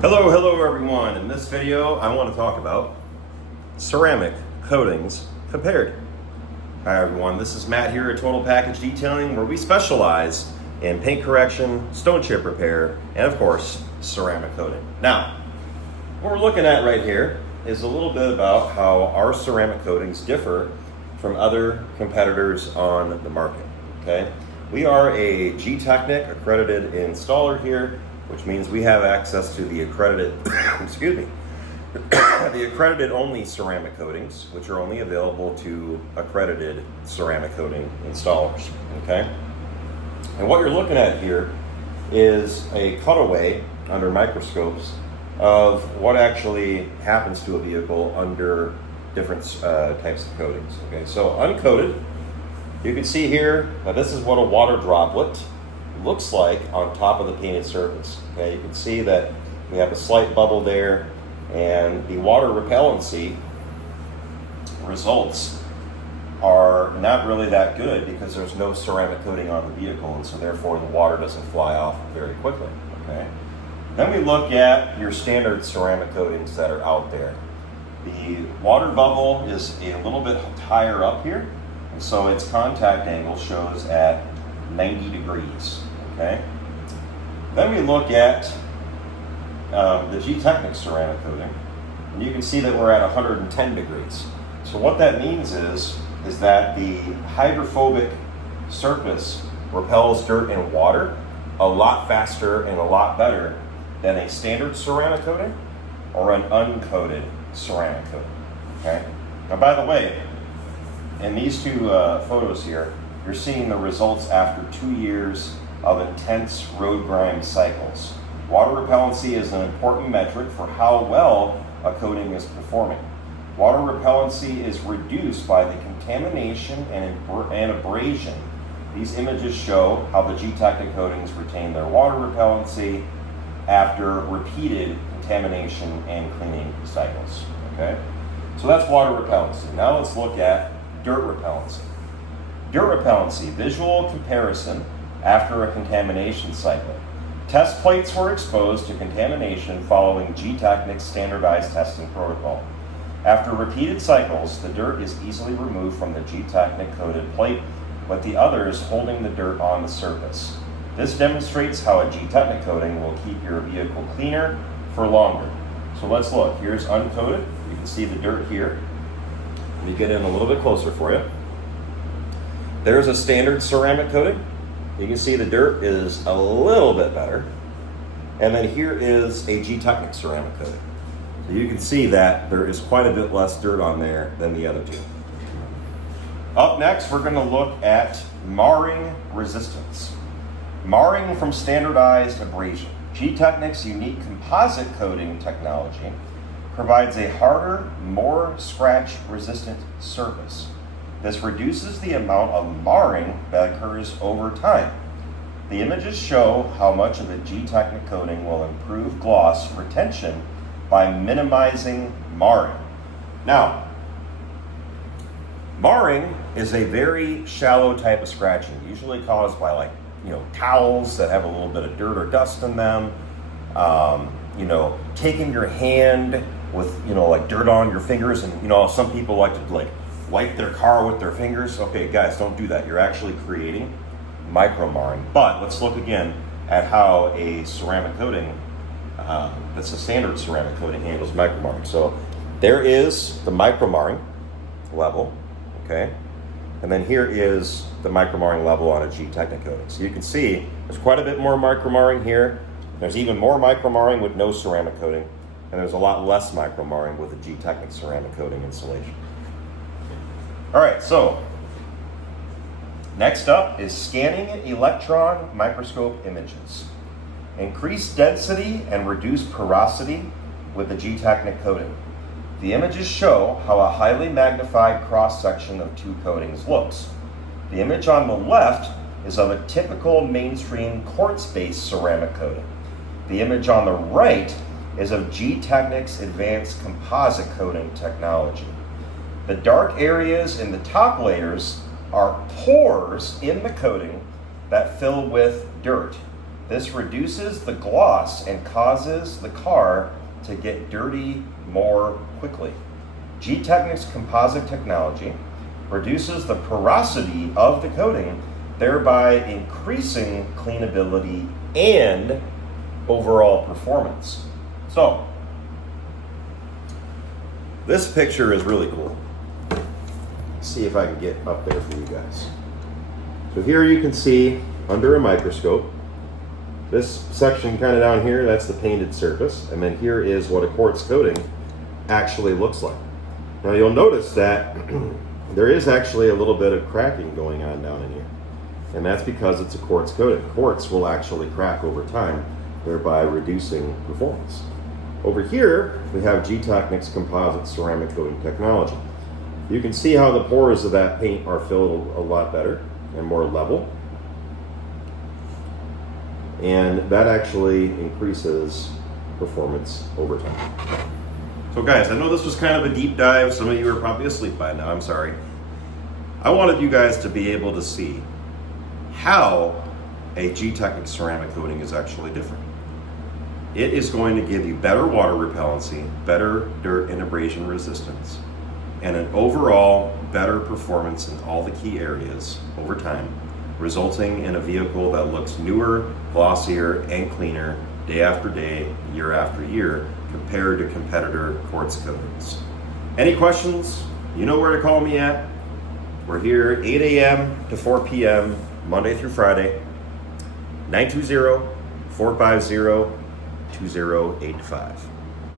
Hello everyone. In this video, I want to talk about ceramic coatings compared. Hi everyone, this is Matt here at Total Package Detailing, where we specialize in paint correction, stone chip repair, and of course, ceramic coating. Now, what we're looking at right here is a little bit about how our ceramic coatings differ from other competitors on the market, okay? We are a Gtechniq Accredited Installer here, which means we have access to the accredited, excuse me, the accredited only ceramic coatings, which are only available to accredited ceramic coating installers, okay? And what you're looking at here is a cutaway under microscopes of what actually happens to a vehicle under different types of coatings, okay? So uncoated, you can see here, now this is what a water droplet looks like on top of the painted surface. Okay, you can see that we have a slight bubble there, and the water repellency results are not really that good because there's no ceramic coating on the vehicle, and so therefore the water doesn't fly off very quickly. Okay. Then we look at your standard ceramic coatings that are out there. The water bubble is a little bit higher up here, and so its contact angle shows at 90 degrees. Okay. Then we look at the Gtechniq ceramic coating, and you can see that we're at 110 degrees. So what that means is that the hydrophobic surface repels dirt and water a lot faster and a lot better than a standard ceramic coating or an uncoated ceramic coating. Okay. Now, by the way, in these two photos here, you're seeing the results after 2 years of intense road grind cycles. Water repellency is an important metric for how well a coating is performing. Water repellency is reduced by the contamination and abrasion. These images show how the Gtechniq coatings retain their water repellency after repeated contamination and cleaning cycles. Okay? So that's water repellency. Now let's look at dirt repellency. Dirt repellency, visual comparison after a contamination cycle. Test plates were exposed to contamination following Gtechniq's standardized testing protocol. After repeated cycles, the dirt is easily removed from the Gtechniq coated plate, with the others holding the dirt on the surface. This demonstrates how a Gtechniq coating will keep your vehicle cleaner for longer. So let's look. Here's uncoated. You can see the dirt here. Let me get in a little bit closer for you. There's a standard ceramic coating. You can see the dirt is a little bit better. And then here is a Gtechniq ceramic coating. So you can see that there is quite a bit less dirt on there than the other two. Up next, we're going to look at marring resistance. Marring from standardized abrasion. Gtechniq's unique composite coating technology provides a harder, more scratch-resistant surface. This reduces the amount of marring that occurs over time. The images show how much of the Gtechniq coating will improve gloss retention by minimizing marring. Now, marring is a very shallow type of scratching, usually caused by towels that have a little bit of dirt or dust in them. Taking your hand with dirt on your fingers, and some people like to wipe their car with their fingers. Okay, guys, don't do that. You're actually creating micro marring. But let's look again at how a ceramic coating, that's a standard ceramic coating, handles micro marring. So there is the micro marring level, okay? And then here is the micro marring level on a Gtechniq coating. So you can see there's quite a bit more micro marring here. There's even more micro marring with no ceramic coating, and there's a lot less micro marring with a Gtechniq ceramic coating installation. All right, so next up is scanning electron microscope images. Increase density and reduce porosity with the Gtechniq coating. The images show how a highly magnified cross-section of two coatings looks. The image on the left is of a typical mainstream quartz-based ceramic coating. The image on the right is of Gtechniq's advanced composite coating technology. The dark areas in the top layers are pores in the coating that fill with dirt. This reduces the gloss and causes the car to get dirty more quickly. Gtechniq's composite technology reduces the porosity of the coating, thereby increasing cleanability and overall performance. So, this picture is really cool. Let's see if I can get up there for you guys. So here you can see under a microscope, this section kind of down here, that's the painted surface, and then here is what a quartz coating actually looks like. Now you'll notice that there is actually a little bit of cracking going on down in here, and that's because it's a quartz coating. Quartz will actually crack over time, thereby reducing performance. Over here, we have Gtechniq's composite ceramic coating technology. You can see how the pores of that paint are filled a lot better and more level. And that actually increases performance over time. So guys, I know this was kind of a deep dive. Some of you are probably asleep by now, I'm sorry. I wanted you guys to be able to see how a Gtechniq ceramic coating is actually different. It is going to give you better water repellency, better dirt and abrasion resistance, and an overall better performance in all the key areas over time, resulting in a vehicle that looks newer, glossier, and cleaner day after day, year after year, compared to competitor quartz coatings. Any questions? You know where to call me at. We're here 8 a.m. to 4 p.m. Monday through Friday, 920-450-2085.